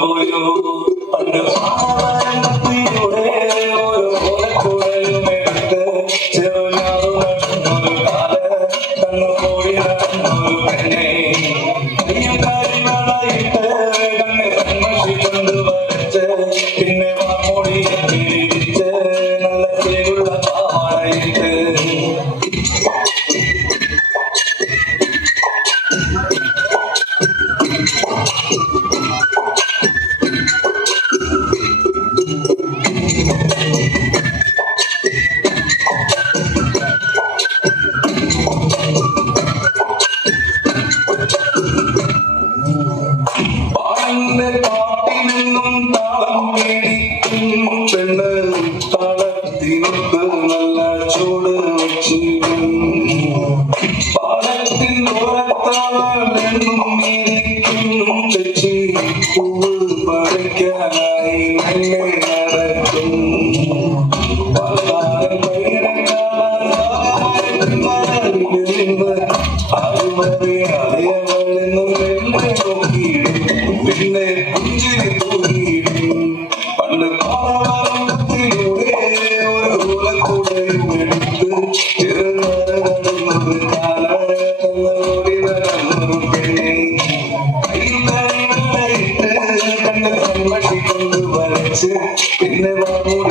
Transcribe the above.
പോയോ പണ്ട് പാവനത്തിലൂടെ ഒരു ഓലക്കുടയുമെടുത്ത് ചെറുനാടു നടന്നൊരു കാല കണ്ണുകൂടി നടന്നൊരു പെണ്ണെ കയ്യും കാര്യങ്ങളായിട്ട് കണ്ണെ കൺമഷി കൊണ്ട് വരച്ച് പിന്നെ വാമൂടിയെ പിരിച്ച് നല്ല പേരുള്ള പാവാടയിട്ട് പാട്ടിനെന്നും താളം മേടിക്കും പെണ്ണ് താളത്തിനൊത്ത് നല്ല ചൂട് വെച്ചിടും പാടത്തിൻ ഓരത്താളെന്നും മീനിക്കും തെച്ചി പൂവ് പറിക്കാനായി മെല്ലെ നടക്കും പലതാരം പൈരങ്ങാറിന്ന് ആരുമറിയാതെ അവളെന്നും മെല്ലെ നോക്കിയിടും പിന്നെ പുഞ്ചിരി തൂകിയിടും പണ്ട് പാവനത്തിലൂടെ ഒരു ഓലക്കുടയുമെടുത്ത് ചെറുനാട് നടന്നൊരു കാല കണ്ണോടി നടന്നൊരു പെണ്ണെ കയ്യിൽ കാര്യങ്ങളായിട്ട് കണ്ണിൽ കൺമഷി കൊണ്ട് വരച്ച് പിന്നെ വാമൂടി